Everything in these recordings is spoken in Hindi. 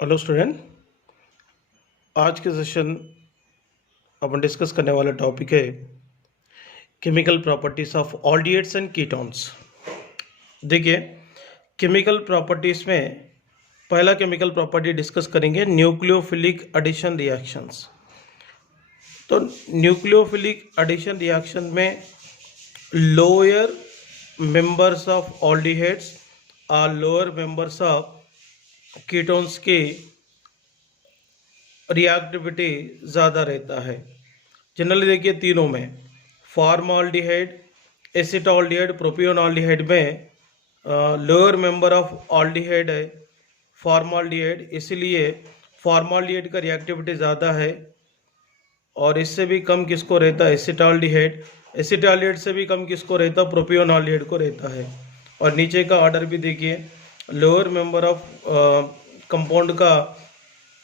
Hello student. आज के सेशन अपन डिस्कस करने वाला टॉपिक है chemical properties of aldehydes and ketones. देखिए, केमिकल प्रॉपर्टीज में पहला केमिकल प्रॉपर्टी डिस्कस करेंगे न्यूक्लियोफिलिक एडिशन रिएक्शंस। तो न्यूक्लियोफिलिक एडिशन रिएक्शन में लोअर मेंबर्स ऑफ ऑल्डिहाइड्स और लोअर मेंबर्स ऑफ कीटोन्स की रिएक्टिविटी ज़्यादा रहता है। जनरली देखिए, तीनों में फॉर्मल्डिहाइड, एसिटाल्डिहाइड, प्रोपियोनॉल्डिहाइड में लोअर मेंबर ऑफ ऑल्डिहाइड है फॉर्मल्डिहाइड, इसलिए फॉर्मल्डिहाइड का रिएक्टिविटी ज़्यादा है। और इससे भी कम किसको रहता है? एसिटाल्डिहाइड। एसिटाल्डिहाइड से भी कम किसको रहता है? प्रोपियोनॉल्डिहाइड को रहता है। और नीचे का ऑर्डर भी देखिए, लोअर मेंबर ऑफ कंपाउंड का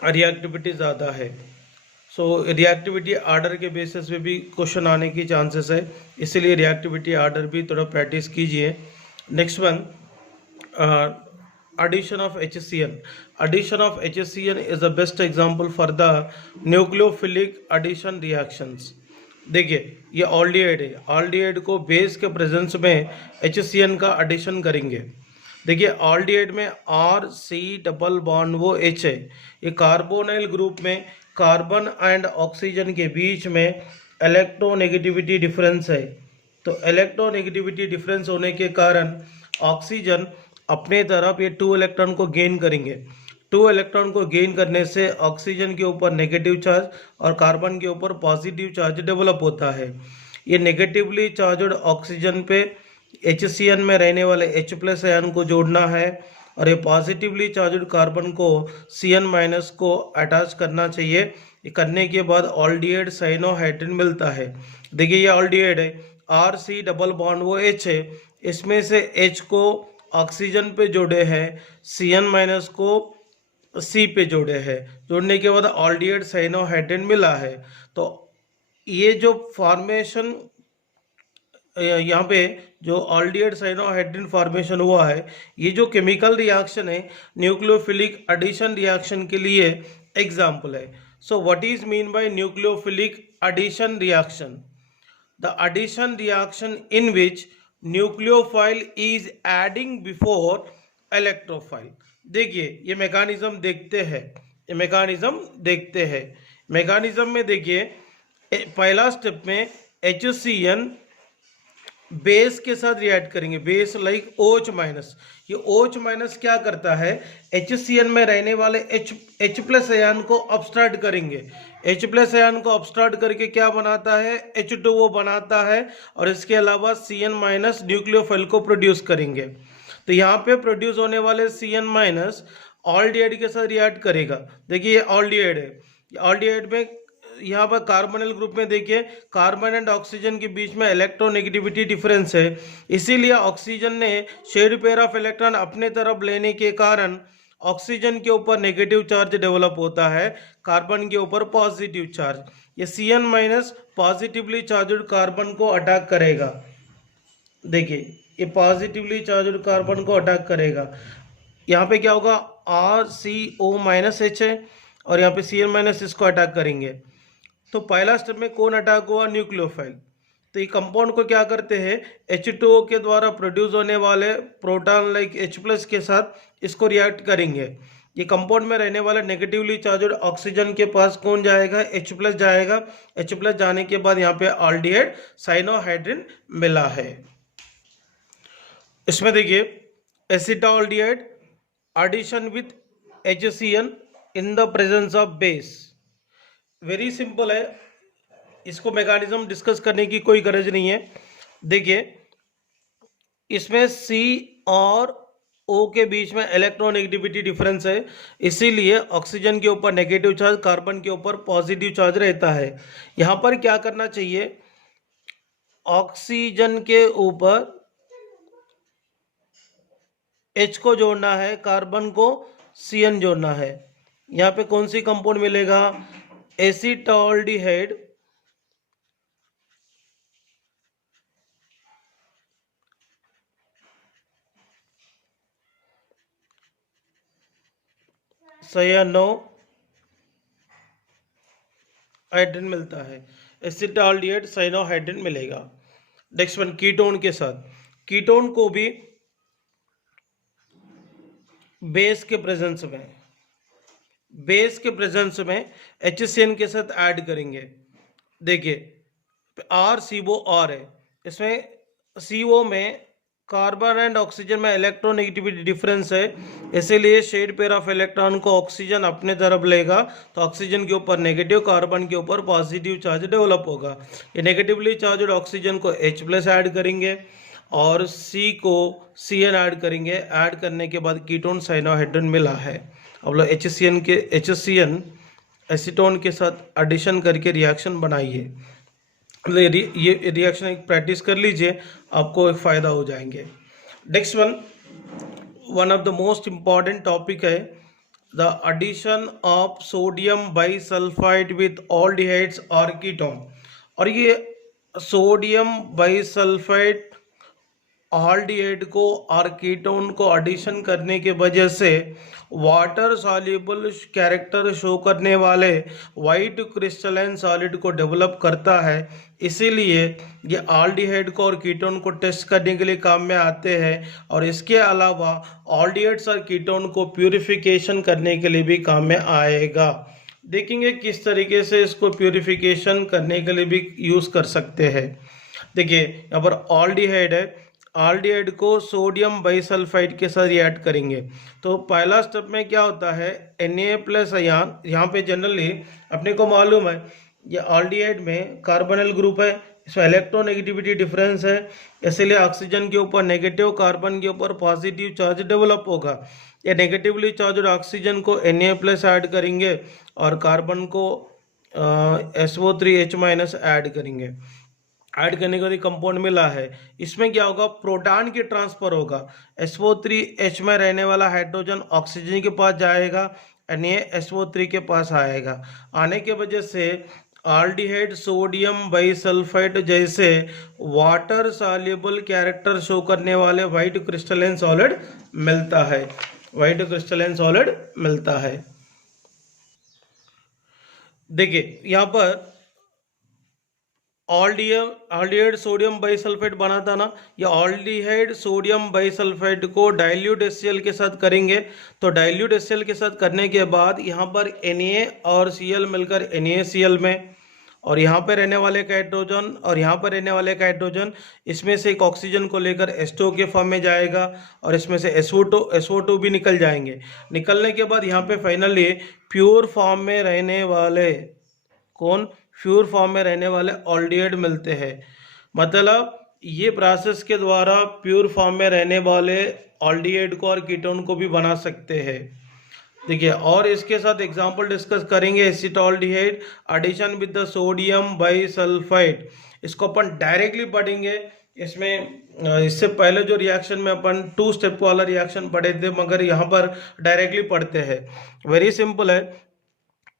रिएक्टिविटी ज़्यादा है। सो रिएक्टिविटी आर्डर के बेसिस पे भी क्वेश्चन आने की चांसेस है, इसीलिए रिएक्टिविटी आर्डर भी थोड़ा प्रैक्टिस कीजिए। Next one, addition of HCN. Addition of HCN is the best example for the nucleophilic addition reactions. देखिए, ये ऑल्डिहाइड है, ऑल्डिहाइड को बेस के प्रेजेंस में HCN का एडिशन करेंगे। देखिए, ऑल्डिहाइड में R C डबल बॉन्ड वो H है, ये कार्बोनाइल ग्रुप में कार्बन एंड ऑक्सीजन के बीच में इलेक्ट्रोनेगेटिविटी डिफरेंस है। तो इलेक्ट्रोनेगेटिविटी डिफरेंस होने के कारण ऑक्सीजन अपने तरफ ये 2 इलेक्ट्रॉन को गेन करेंगे। 2 इलेक्ट्रॉन को गेन करने से ऑक्सीजन के ऊपर नेगेटिव चार्ज और कार्बन के ऊपर पॉजिटिव चार्ज डेवलप होता है। ये नेगेटिवली चार्जड ऑक्सीजन पे HCN में रहने वाले H प्लस आयन को जोड़ना है और ये पॉजिटिवली चार्जड कार्बन को Cn- को अटैच करना चाहिए। ये करने के बाद ऑल्डिहाइड साइनोहाइड्रिन मिलता है। देखिए, ये ऑल्डिहाइड है, R C डबल बॉन्ड वो H है, इसमें से H को ऑक्सीजन पे जोड़े हैं, Cn- को C पे जोड़े हैं। जोड़ने के बाद ऑल्डिहाइड साइनोहाइड्रिन मिला है। तो ये जो फॉर्मेशन यहाँ पे जो ऑल्डिहाइड साइनोहाइड्रिन फॉर्मेशन हुआ है, ये जो केमिकल रिएक्शन है न्यूक्लियोफिलिक एडिशन रिएक्शन के लिए एग्जाम्पल है। So what is mean by nucleophilic addition reaction? The addition reaction in which nucleophile is adding before electrophile. देखिए, ये मैकेनिज्म देखते हैं, मैकेनिज्म में देखिए, पहला स्टेप में HCN बेस के साथ रिएक्ट करेंगे, बेस लाइक OH-। ये OH- क्या करता है? HCN में रहने वाले H प्लस आयन को अपस्टार्ट करेंगे। H प्लस आयन को अपस्टार्ट करके क्या बनाता है? H2O बनाता है और इसके अलावा Cn- न्यूक्लियोफाइल को प्रोड्यूस करेंगे। तो यहाँ पे प्रोड्यूस होने वाले Cn- ऑल्डिहाइड के साथ रिएक्ट करेगा। देखिए, ये ऑल्डिहाइड है, ऑल्डिहाइड में यहाँ पर कार्बोनिल ग्रुप में देखिए, कार्बन एंड ऑक्सीजन के बीच में इलेक्ट्रोनेगेटिविटी डिफरेंस है, इसीलिए ऑक्सीजन ने शेड पेयर ऑफ इलेक्ट्रॉन अपने तरफ लेने के कारण ऑक्सीजन के ऊपर नेगेटिव चार्ज डेवलप होता है, कार्बन के ऊपर पॉजिटिव चार्ज। ये Cn- पॉजिटिवली चार्जड कार्बन को अटैक करेगा। देखिए, ये पॉजिटिवली चार्जड कार्बन को अटैक करेगा। यहाँ पे क्या होगा? RCO- है और यहाँ पे Cn- इसको अटैक करेंगे। तो पहला स्टेप में कौन अटैक हुआ? न्यूक्लियोफाइल। तो ये कंपाउंड को क्या करते हैं? H2O के द्वारा प्रोड्यूस होने वाले प्रोटॉन लाइक H+ के साथ इसको रिएक्ट करेंगे। ये कंपाउंड में रहने वाले नेगेटिवली चार्जड ऑक्सीजन के पास कौन जाएगा? H+ जाएगा। H+ जाने के बाद यहाँ पे ऑल्डिहाइड साइनोहाइड्रिन मिला है। इसमें देखिए, acetaldehyde addition with HCN in the presence of base. Very simple है, इसको मैकेनिज्म डिस्कस करने की कोई गरज नहीं है। देखिए, इसमें C और O के बीच में इलेक्ट्रोनेगेटिविटी डिफरेंस है, इसीलिए ऑक्सीजन के ऊपर नेगेटिव चार्ज, कार्बन के ऊपर पॉजिटिव चार्ज रहता है। यहां पर क्या करना चाहिए? ऑक्सीजन के ऊपर H को जोड़ना है, कार्बन को Cn जोड़ना है। यहाँ पे कौन सी कंपाउंड मिलेगा? एसिटाल्डिहाइड साइनोहाइड्रिन मिलता है, एसिटाल्डिहाइड साइनोहाइड्रिन मिलेगा। नेक्स्ट वन, कीटोन के साथ, कीटोन को भी बेस के प्रेजेंस में HCN के साथ ऐड करेंगे। देखिए RCOR है, इसमें CO में कार्बन एंड ऑक्सीजन में इलेक्ट्रोनेगेटिविटी डिफरेंस है, इसीलिए शेड पेयर ऑफ इलेक्ट्रॉन को ऑक्सीजन अपने तरफ लेगा तो ऑक्सीजन के ऊपर नेगेटिव, कार्बन के ऊपर पॉजिटिव चार्ज डेवलप होगा। ये नेगेटिवली चार्ज ऑक्सीजन को H+ ऐड करेंगे और C को CN ऐड करेंगे। ऐड करने के बाद कीटोन साइनोहाइड्रिन मिला है। अब लोग HCN एसीटोन के साथ एडिशन करके रिएक्शन बनाइए। ये रिएक्शन एक प्रैक्टिस कर लीजिए, आपको एक फ़ायदा हो जाएंगे। Next one of the most important topic है the addition of sodium bisulphite with aldehydes और कीटोन। और ये सोडियम बाइसल्फाइड ऑल्डिहाइड को और कीटोन को एडिशन करने के वजह से वाटर सॉल्युबल कैरेक्टर शो करने वाले वाइट क्रिस्टलाइन सॉलिड को डेवलप करता है। इसीलिए ये ऑल्डिहाइड को और कीटोन को टेस्ट करने के लिए काम में आते हैं। और इसके अलावा ऑल्डिहाइड्स और कीटोन को प्यूरिफिकेशन करने के लिए भी काम में आएगा। देखेंगे किस तरीके से इसको प्यूरिफिकेशन करने के लिए भी यूज़ कर सकते हैं। देखिए यहाँ पर ऑल्डिहाइड है, ऑल्डिहाइड को सोडियम बाइसल्फाइड के साथ रिएक्ट करेंगे तो पहला स्टेप में क्या होता है, Na+ आयन, यहाँ पे जनरली अपने को मालूम है ये ऑल्डिहाइड में कार्बोनिल ग्रुप है, इसमें इलेक्ट्रोनेगेटिविटी डिफरेंस है, इसलिए ऑक्सीजन के ऊपर नेगेटिव, कार्बन के ऊपर पॉजिटिव चार्ज डेवलप होगा। ये नेगेटिवली चार्ज ऑक्सीजन को Na+ ऐड करेंगे और कार्बन को SO3H- ऐड करेंगे। ऐड करने के बाद कंपाउंड मिला है, इसमें क्या होगा, प्रोटॉन की ट्रांसफर होगा। SO3H में रहने वाला हाइड्रोजन ऑक्सीजन के पास जाएगा, NaSO3 के पास आएगा। आने के वजह से ऑल्डिहाइड सोडियम बाइसल्फाइड जैसे वाटर सॉल्युबल कैरेक्टर शो करने वाले वाइट क्रिस्टलाइन सॉलिड मिलता है। देखिए यहाँ पर ऑल्डिहाइड सोडियम बाइसल्फाइड बना था ना, ये ऑल्डिहाइड सोडियम बाइसल्फाइड को डाइल्यूट HCl के साथ करेंगे। तो डाइल्यूट HCl के साथ करने के बाद यहाँ पर Na और Cl मिलकर NaCl में, और यहाँ पे रहने वाले का हाइड्रोजन और यहाँ पर रहने वाले का हाइड्रोजन, इसमें से एक ऑक्सीजन को लेकर H2O के फॉर्म में जाएगा और इसमें से SO2 भी निकल जाएंगे। निकलने के बाद यहाँ पे फाइनली प्योर फॉर्म में रहने वाले ऑल्डिहाइड मिलते हैं। मतलब ये प्रोसेस के द्वारा प्योर फॉर्म में रहने वाले ऑल्डिहाइड को और कीटोन को भी बना सकते हैं। देखिए और इसके साथ एग्जांपल डिस्कस करेंगे, acetaldehyde addition with the sodium bisulphite, इसको अपन डायरेक्टली पढ़ेंगे। इसमें इससे पहले जो रिएक्शन में अपन 2 स्टेप वाला रिएक्शन पढ़े थे, मगर यहाँ पर डायरेक्टली पढ़ते हैं। वेरी सिंपल है।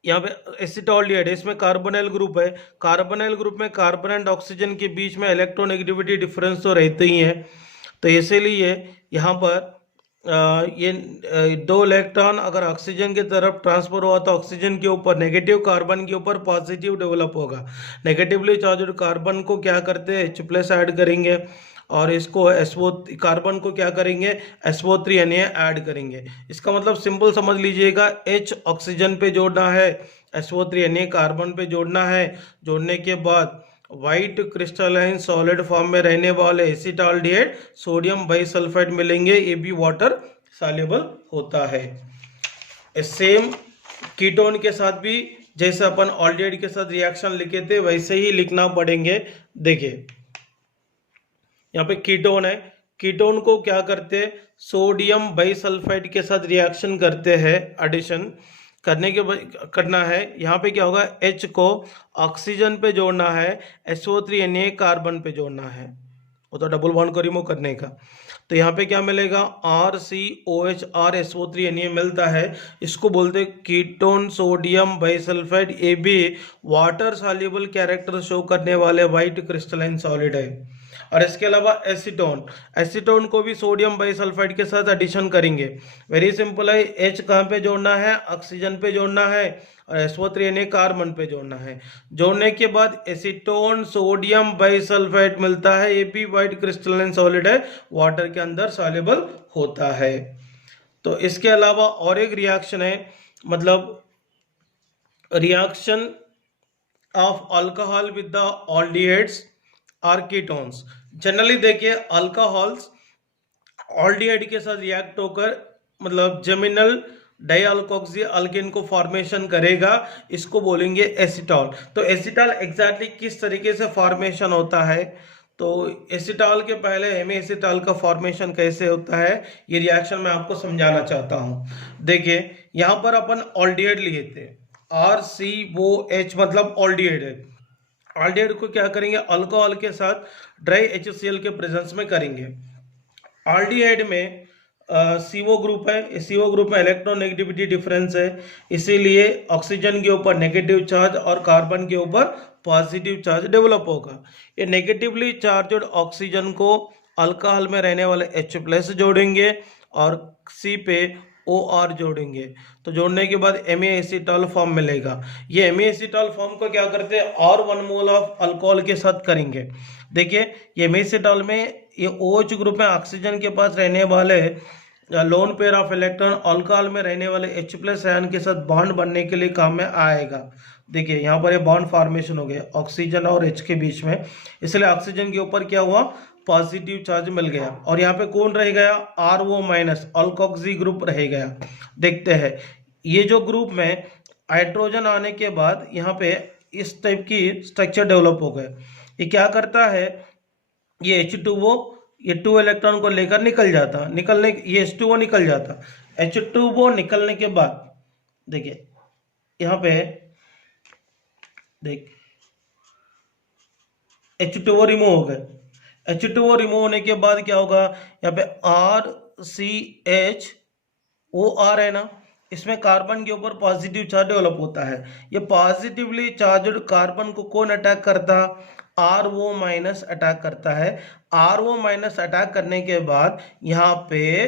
यहाँ पे एसिटाल्डिहाइड, इसमें कार्बोनिल ग्रुप है, कार्बोनिल ग्रुप में कार्बन एंड ऑक्सीजन के बीच में इलेक्ट्रोनेगेटिविटी डिफरेंस तो रहते ही है, तो इसीलिए यहाँ पर ये 2 इलेक्ट्रॉन अगर ऑक्सीजन की तरफ ट्रांसफर हुआ तो ऑक्सीजन के ऊपर नेगेटिव, कार्बन के ऊपर पॉजिटिव डेवलप होगा। नेगेटिवली चार्ज कार्बन को क्या करते हैं, H+ ऐड करेंगे और इसको कार्बन को क्या करेंगे, SO3 Na ऐड करेंगे। इसका मतलब सिंपल समझ लीजिएगा, H ऑक्सीजन पे जोड़ना है, SO3 Na कार्बन पे जोड़ना है। जोड़ने के बाद वाइट क्रिस्टलाइन सॉलिड फॉर्म में रहने वाले एसिटाल्डिहाइड सोडियम बाइसल्फाइड मिलेंगे, ये भी वाटर सॉल्युबल होता है। सेम कीटोन के साथ भी जैसे अपन ऑल्डिहाइड के साथ रिएक्शन लिखे थे वैसे ही लिखना पड़ेंगे। देखिए यहाँ पे कीटोन है, कीटोन को क्या करते हैं, सोडियम बाइसल्फाइड के साथ रिएक्शन करते हैं। एडिशन करना है, यहाँ पे क्या होगा, H को ऑक्सीजन पे जोड़ना है, SO3 Na कार्बन पे जोड़ना है, वो तो डबल बॉन्ड को रिमूव करने का। तो यहाँ पे क्या मिलेगा, RCOH और SO3 Na मिलता है। इसको बोलते हैं कीटोन सोडियम बाइसल्फाइड। ये भी वाटर सॉल्युबल कैरेक्टर शो करने वाले वाइट क्रिस्टलाइन सॉलिड है। और इसके अलावा एसीटोन, एसीटोन को भी सोडियम बाइसल्फाइड के साथ एडिशन करेंगे। वेरी सिंपल है, H कहाँ पे जोड़ना है, ऑक्सीजन पे जोड़ना है, और SO3 यानी कार्बन पे जोड़ना है। जोड़ने के बाद एसीटोन सोडियम बाइसल्फाइड मिलता है, ये भी व्हाइट क्रिस्टलाइन सॉलिड है, वाटर के अंदर सॉल्युबल होता है। तो इसके अलावा और एक रिएक्शन है, मतलब reaction of alcohol with the aldehydes और कीटोन्स। जनरली देखिए अल्कोहल्स ऑल्डिहाइड के साथ रिएक्ट होकर मतलब जेमिनल डाइअल्कोक्सी अल्केन को फॉर्मेशन करेगा, इसको बोलेंगे एसिटॉल। तो एसिटॉल एग्जैक्टली किस तरीके से फॉर्मेशन होता है, तो एसिटॉल के पहले एसिटॉल का फॉर्मेशन कैसे होता है, ये रिएक्शन मैं आपको समझाना चाहता हूँ। देखिए यहाँ पर अपन ऑल्डिहाइड लिए थे, RCOH मतलब ऑल्डिहाइड है। ऑल्डिहाइड को क्या करेंगे, अल्कोहल के साथ ड्राई HCl के प्रेजेंस में करेंगे। ऑल्डिहाइड में CO ग्रुप है, CO ग्रुप में इलेक्ट्रोनेगेटिविटी डिफरेंस है, इसीलिए ऑक्सीजन के ऊपर नेगेटिव चार्ज और कार्बन के ऊपर पॉजिटिव चार्ज डेवलप होगा। ये नेगेटिवली चार्ज ऑक्सीजन को अल्कोहल में रहने वाले H+ जोड़ेंगे और C पे OR जोड़ेंगे, तो जोड़ने के बाद एसिटॉल फॉर्म मिलेगा। ये एसिटॉल फॉर्म को क्या करते हैं, और 1 मोल ऑफ अल्कोहल के साथ करेंगे। देखिए ये एसिटॉल में ये OH ग्रुप में ऑक्सीजन के पास रहने वाले lone pair of electron alcohol में रहने वाले H+ आयन के साथ बॉन्ड बनने के लिए काम में आएगा। देखिए यहाँ पर ये बॉन्ड फॉर्मेशन हो गया ऑक्सीजन और H के बीच में, इसलिए ऑक्सीजन के ऊपर क्या हुआ, पॉजिटिव चार्ज मिल गया, और यहाँ पे कौन रह गया, RO- अल्कोक्सी ग्रुप रह गया। देखते हैं ये जो ग्रुप में हाइड्रोजन आने के बाद यहाँ पे इस टाइप की स्ट्रक्चर डेवलप हो गए। ये क्या करता है, ये H2O ये 2 इलेक्ट्रॉन को लेकर निकल जाता, निकलने ये H2O निकल जाता। H2O निकलने के बाद देखिए यहाँ पे देख H2O रिमूव हो गए। H2O रिमूव होने के बाद क्या होगा, यहाँ पे RCHOR है ना, इसमें कार्बन के ऊपर पॉजिटिव चार्ज डेवलप होता है। ये पॉजिटिवली चार्ज्ड कार्बन को कौन अटैक करता, RO- अटैक करता है। RO- अटैक करने के बाद यहाँ पे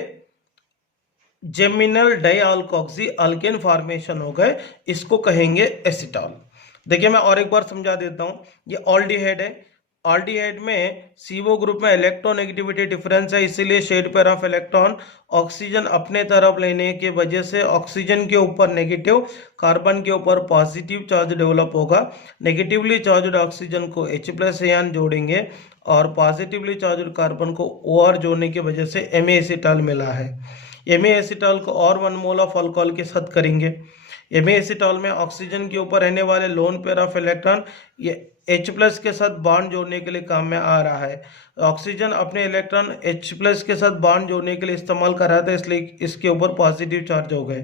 जेमिनल डाइअल्कोक्सी अल्केन फॉर्मेशन हो गए, इसको कहेंगे एसिटॉल। देखिए मैं और एक बार समझा देता हूँ, ये ऑल्डिहाइड है, ऑल्डिहाइड में CO ग्रुप में इलेक्ट्रोनेगेटिविटी डिफरेंस है, इसीलिए shared pair of electron oxygen अपने तरफ लेने की वजह से ऑक्सीजन के ऊपर नेगेटिव, कार्बन के ऊपर पॉजिटिव चार्ज डेवलप होगा। नेगेटिवली चार्ज्ड ऑक्सीजन को H+ आयन जोड़ेंगे और पॉजिटिवली चार्ज्ड कार्बन को OR जोड़ने की वजह से एसिटॉल मिला है। एसिटॉल को और 1 मोल ऑफ अल्कोहल के साथ करेंगे। एसिटॉल में ऑक्सीजन के ऊपर रहने वाले लोन पेयर ऑफ इलेक्ट्रॉन ये H+ के साथ बॉन्ड जोड़ने के लिए काम में आ रहा है। ऑक्सीजन अपने इलेक्ट्रॉन H+ के साथ बॉन्ड जोड़ने के लिए इस्तेमाल कर रहा था, इसलिए इसके ऊपर पॉजिटिव चार्ज हो गए।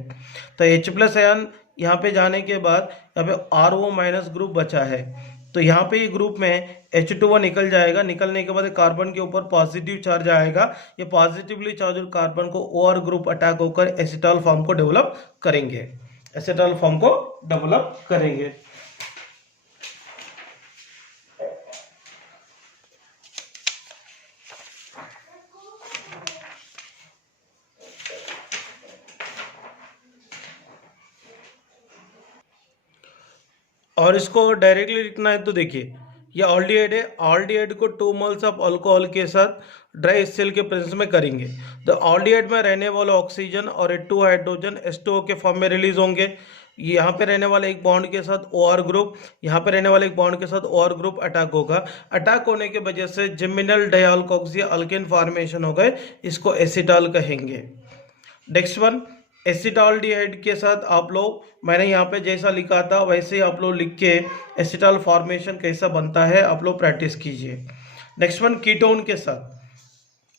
तो H+ आयन यहाँ पे जाने के बाद यहाँ पे RO- ग्रुप बचा है, तो यहाँ पे ये ग्रुप में H2O निकल जाएगा, निकलने के बाद कार्बन के ऊपर पॉजिटिव चार्ज आएगा। ये पॉजिटिवली चार्ज कार्बन को OR ग्रुप अटैक होकर एसिटॉल फॉर्म को डेवलप करेंगे, एसिटॉल फॉर्म को डेवलप करेंगे। और इसको डायरेक्टली लिखना है तो देखिए ये ऑल्डिहाइड है, ऑल्डिहाइड को 2 मोल्स ऑफ अल्कोहल के साथ ड्राई HCl के प्रेजेंस में करेंगे। तो ऑल्डिहाइड में रहने वाला ऑक्सीजन और 2 हाइड्रोजन H2O के फॉर्म में रिलीज होंगे। यहाँ पे रहने वाले एक बॉन्ड के साथ OR ग्रुप, यहाँ पे रहने वाले एक बॉन्ड के साथ OR ग्रुप अटैक होगा। अटैक होने की वजह से जेमिनल डाइअल्कोक्सी अल्केन फॉर्मेशन हो गए, इसको एसिटॉल कहेंगे। नेक्स्ट वन एसिटाल्डिहाइड के साथ आप लोग, मैंने यहाँ पे जैसा लिखा था वैसे ही आप लोग लिख के एसिटाल फॉर्मेशन कैसा बनता है आप लोग प्रैक्टिस कीजिए। नेक्स्ट वन कीटोन के साथ,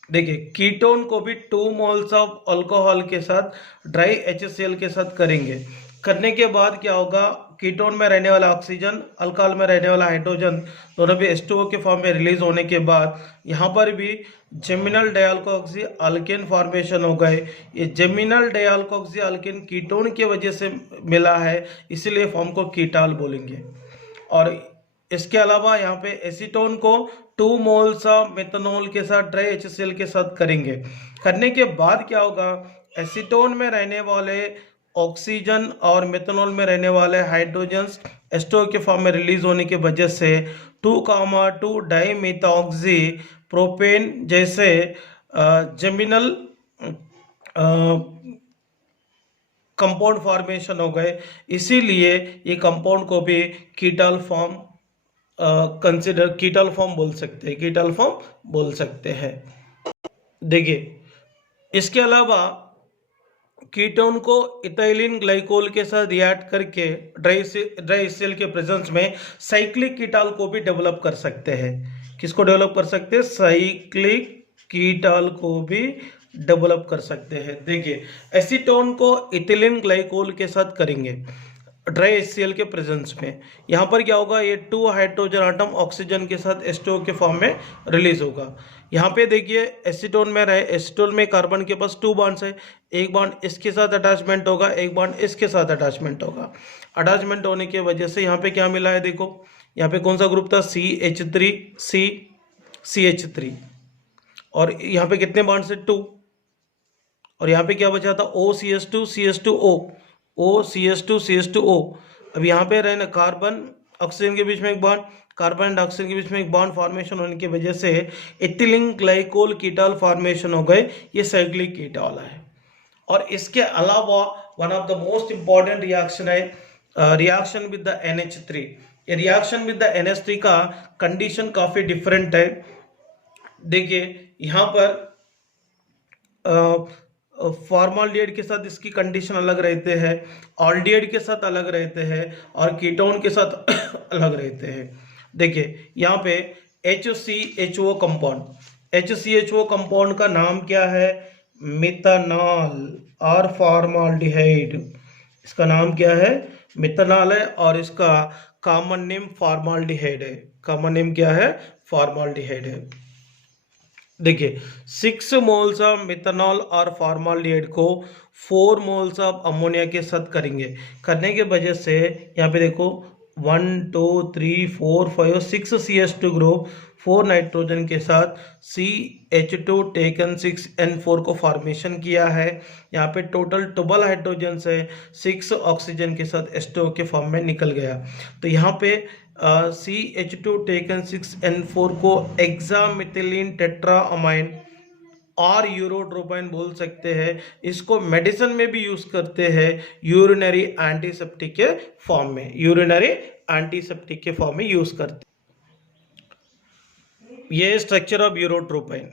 देखिए कीटोन को भी 2 मोल्स ऑफ अल्कोहल के साथ ड्राई HCl के साथ करेंगे। करने के बाद क्या होगा, कीटोन में रहने वाला ऑक्सीजन, अल्कोहल में रहने वाला हाइड्रोजन दोनों भी H2O के फॉर्म में रिलीज होने के बाद यहाँ पर भी जेमिनल डाइअल्कोक्सी अल्केन फॉर्मेशन हो गए। ये जेमिनल डाइअल्कोक्सी अल्केन कीटोन की वजह से मिला है, इसीलिए फॉर्म को कीटाल बोलेंगे। और इसके अलावा यहाँ पे एसीटोन को 2 मोल्स ऑफ मेथनॉल के साथ ट्राई HCl के साथ करेंगे। करने के बाद क्या होगा, एसीटोन में रहने वाले ऑक्सीजन और मेथनॉल में रहने वाले हाइड्रोजन्स एस्टो के फॉर्म में रिलीज होने की वजह से 2,2 डाइमिथॉक्सी प्रोपेन जैसे जेमिनल कंपाउंड फॉर्मेशन हो गए। इसीलिए ये कंपाउंड को भी कीटल फॉर्म कंसिडर कीटल फॉर्म बोल सकते हैं, कीटल फॉर्म बोल सकते हैं। देखिए इसके अलावा कीटोन को इथाइलिन ग्लाइकोल के साथ रिएक्ट करके ड्राई सेल के प्रेजेंस में साइक्लिक कीटॉल को भी डेवलप कर सकते हैं। किसको डेवलप कर सकते हैं, साइक्लिक कीटॉल को भी डेवलप कर सकते हैं। देखिए एसीटोन को इथिलीन ग्लाइकोल के साथ करेंगे ड्राई HCl के प्रेजेंस में। यहाँ पर क्या होगा, ये 2 हाइड्रोजन आटम ऑक्सीजन के साथ H2O के फॉर्म में रिलीज होगा। यहाँ पे देखिए एसीटोन में रहे, एसीटोन में कार्बन के पास 2 बॉन्ड्स है, एक बॉन्ड इसके साथ अटैचमेंट होगा, एक बॉन्ड इसके साथ अटैचमेंट होगा। अटैचमेंट होने की वजह से यहाँ पे क्या मिला है, देखो यहाँ पे कौन सा ग्रुप था, CH3 CH3 और यहाँ पे कितने बॉन्ड्स है 2, और यहाँ पे क्या बचा था OCH2 CH2O OCH2 CH2O। अब यहाँ पे रहे ना कार्बन ऑक्सीजन के बीच में एक बॉन्ड, कार्बन एंड ऑक्सीजन के बीच में एक बॉन्ड फॉर्मेशन होने की वजह से इथिलीन ग्लाइकोल कीटॉल फॉर्मेशन हो गए, ये साइक्लिक कीटॉल है। और इसके अलावा one of the most important reaction है रिएक्शन विद द NH3। ये रिएक्शन विद द NH3 का कंडीशन काफी डिफरेंट है। देखिए यहाँ पर फॉर्माल्डिहाइड के साथ इसकी कंडीशन अलग रहते हैं, ऑल्डिहाइड के साथ अलग रहते हैं और कीटोन के साथ अलग रहते हैं। देखिए यहाँ पे HCHO कंपाउंड, HCHO कंपाउंड का नाम क्या है, मिथनॉल और फॉर्माल्डिहाइड। इसका नाम क्या है, मिथनॉल है और इसका कॉमन नेम फॉर्माल्डिहाइड है। कॉमन नेम क्या है, फॉर्माल्डिहाइड है। देखिए 6 मोल्स ऑफ मिथनॉल और फॉर्माल्डिहाइड को 4 मोल्स ऑफ अमोनिया के साथ करेंगे। करने की वजह से यहाँ पे देखो 1 2 3 4 5 6 CH2 ग्रुप 4 नाइट्रोजन के साथ CH2 टेकन 6N4 को फॉर्मेशन किया है। यहाँ पे टोटल 12 हाइड्रोजन है, 6 ऑक्सीजन के साथ H2O के फॉर्म में निकल गया। तो यहाँ पे CH2 टेकन 6N4 को एक्सामिथिलीन टेट्राअमाइन और यूरोट्रोपाइन बोल सकते हैं। इसको मेडिसिन में भी यूज करते हैं यूरिनरी एंटीसेप्टिक के फॉर्म में, यूरिनरी एंटीसेप्टिक के फॉर्म में यूज करते हैं। ये स्ट्रक्चर ऑफ यूरोट्रोपाइन।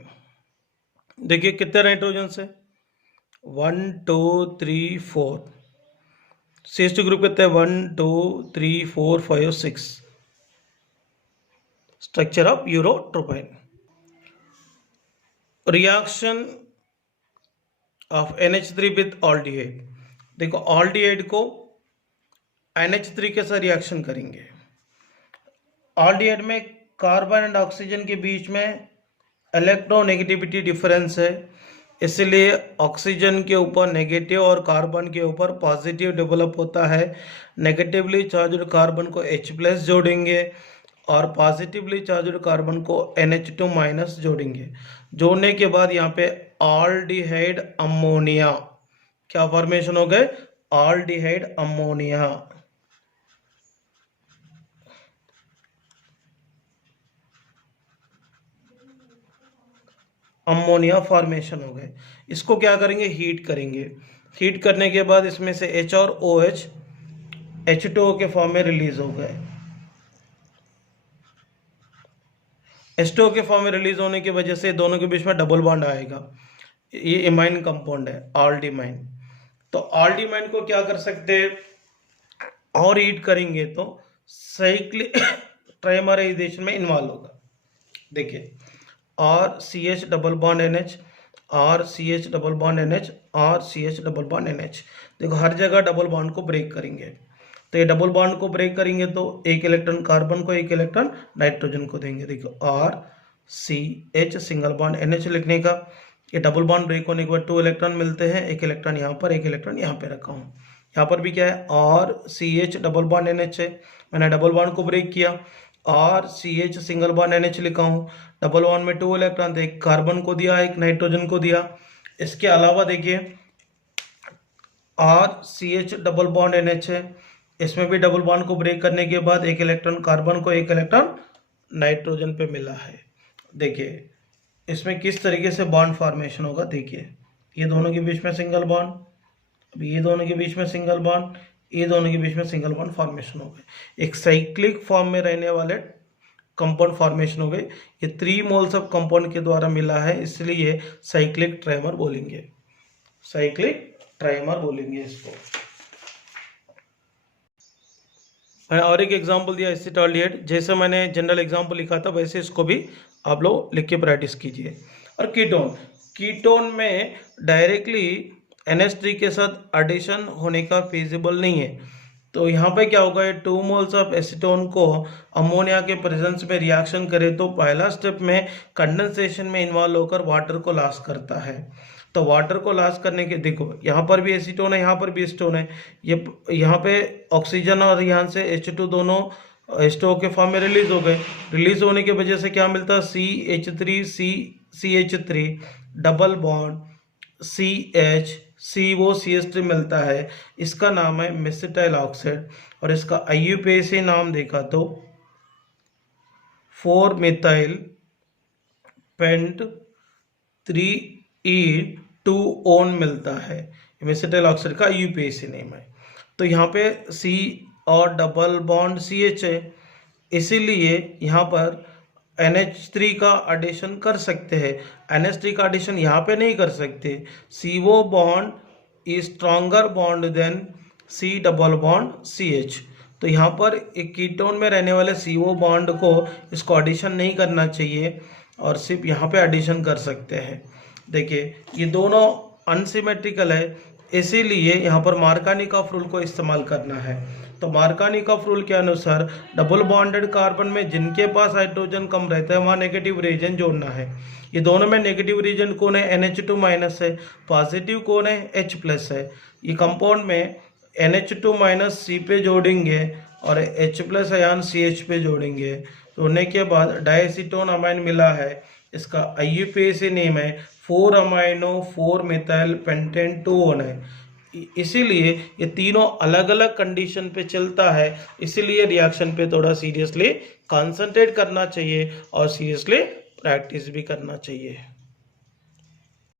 देखिए कितने नाइट्रोजन है, 1 2 3 4। CH2 ग्रुप कितने, 1 2 3 4 5 6। Structure of urotropine. Reaction of NH3 with aldehyde. देखो ऑल्डिहाइड को NH3 के साथ रिएक्शन करेंगे। ऑल्डिहाइड में कार्बन एंड ऑक्सीजन के बीच में इलेक्ट्रोनेगेटिविटी डिफरेंस है, इसलिए ऑक्सीजन के ऊपर नेगेटिव और कार्बन के ऊपर पॉजिटिव डेवलप होता है। नेगेटिवली चार्ज्ड कार्बन को H+ जोड़ेंगे और पॉजिटिवली चार्ज्ड कार्बन को NH2- जोड़ेंगे। जोड़ने के बाद यहाँ पे ऑल्डिहाइड अमोनिया, क्या फॉर्मेशन हो गए, ऑल्डिहाइड अमोनिया। अमोनिया फॉर्मेशन हो गए। इसको क्या करेंगे, हीट करेंगे। हीट करने के बाद इसमें से H और OH H2O के फॉर्म में रिलीज हो गए। H2O के फॉर्म में रिलीज होने की वजह से दोनों के बीच में डबल बॉन्ड आएगा। ये इमाइन कंपाउंड है, ऑल्डिमाइन। तो ऑल्डिमाइन को क्या कर सकते हैं, और हीट करेंगे तो साइक्लिक ट्राइमराइजेशन में इन्वॉल्व होगा। देखिए और CH डबल बॉन्ड NH और CH डबल बॉन्ड NH और CH डबल बॉन्ड NH। देखो हर जगह डबल बॉन्ड को ब्रेक करेंगे। तो ये डबल बॉन्ड को ब्रेक करेंगे तो एक इलेक्ट्रॉन कार्बन को, एक इलेक्ट्रॉन नाइट्रोजन को देंगे। देखो और CH सिंगल बॉन्ड NH लिखने का। ये डबल बॉन्ड ब्रेक होने के बाद 2 इलेक्ट्रॉन मिलते हैं, एक इलेक्ट्रॉन यहाँ पर, एक इलेक्ट्रॉन यहाँ पे रखा हूँ। यहाँ पर भी क्या है, और CH डबल बॉन्ड NH है, मैंने डबल बॉन्ड को ब्रेक किया। और CH सिंगल बॉन्ड NH लिखा हूँ, डबल बॉन्ड में 2 इलेक्ट्रॉन, एक कार्बन को दिया, एक नाइट्रोजन को दिया। इसके अलावा देखिए और CH डबल बॉन्ड NH है, इसमें भी डबल बॉन्ड को ब्रेक करने के बाद एक इलेक्ट्रॉन कार्बन को, एक इलेक्ट्रॉन नाइट्रोजन पे मिला है। देखिए इसमें किस तरीके से बॉन्ड फॉर्मेशन होगा, देखिए ये दोनों के बीच में सिंगल बॉन्ड, अब ये दोनों के बीच में सिंगल बॉन्ड, ये दोनों के बीच में सिंगल बॉन्ड फॉर्मेशन हो गए, एक साइक्लिक फॉर्म में रहने वाले कंपाउंड फॉर्मेशन हो गए। ये 3 मोल्स ऑफ कंपाउंड के द्वारा मिला है, इसलिए साइक्लिक ट्राइमर बोलेंगे, साइक्लिक ट्राइमर बोलेंगे इसको। मैंने और एक एग्जांपल दिया एसिटाल्डिहाइड, जैसे मैंने जनरल एग्जांपल लिखा था वैसे इसको भी आप लोग लिख के प्रैक्टिस कीजिए। और कीटोन, कीटोन में डायरेक्टली NH3 के साथ एडिशन होने का फिजिबल नहीं है, तो यहाँ पे क्या होगा, ये 2 मोल्स ऑफ एसीटोन को अमोनिया के प्रेजेंस में रिएक्शन करे तो पहला स्टेप में कंडेंसेशन में इन्वॉल्व होकर वाटर को लॉस करता है। तो वाटर को लॉस करने के, देखो यहाँ पर भी एसीटोन है, यहाँ पर भी एसीटोन है, ये यहाँ पे ऑक्सीजन और यहाँ से H2 दोनों H2O के फॉर्म में रिलीज हो गए। रिलीज होने की वजह से क्या मिलता है, CH3 डबल बॉन्ड CH मिलता है, इसका नाम है मेसिटाइल ऑक्साइड। और इसका IUPAC नाम देखा तो 4 मेथाइल पेंट 3E2 मिलता है, मेसिटाइल ऑक्साइड का IUPAC नेम है। तो यहाँ पे C और डबल बॉन्ड CH है, इसीलिए यहाँ पर NH3 का एडिशन कर सकते हैं। NH3 का एडिशन यहाँ पे नहीं कर सकते, CO bond is stronger bond than C double bond CH। तो यहाँ पर एक कीटोन में रहने वाले CO बॉन्ड को इसको एडिशन नहीं करना चाहिए और सिर्फ यहाँ पे एडिशन कर सकते हैं। देखिए ये दोनों अनसिमेट्रिकल है, इसीलिए यहाँ पर मार्कानिकॉफ रूल को इस्तेमाल करना है। तो मार्कानिकॉफ रूल के अनुसार डबल बॉन्डेड कार्बन में जिनके पास हाइड्रोजन कम रहता है वहाँ नेगेटिव रीजन जोड़ना है। ये दोनों में नेगेटिव रीजन कौन है, NH2 माइनस है, पॉजिटिव कौन है, H प्लस है। ये कंपाउंड में NH2 माइनस C पे जोड़ेंगे और H प्लस आयन CH पे जोड़ेंगे, जोड़ने के बाद डायसीटोन अमाइन मिला है, इसका IUPAC नेम है 4 अमाइनो 4 मेथाइल पेंटेन 2 है। इसीलिए ये तीनों अलग अलग कंडीशन पे चलता है, इसीलिए रिएक्शन पे थोड़ा सीरियसली कंसंट्रेट करना चाहिए और सीरियसली प्रैक्टिस भी करना चाहिए।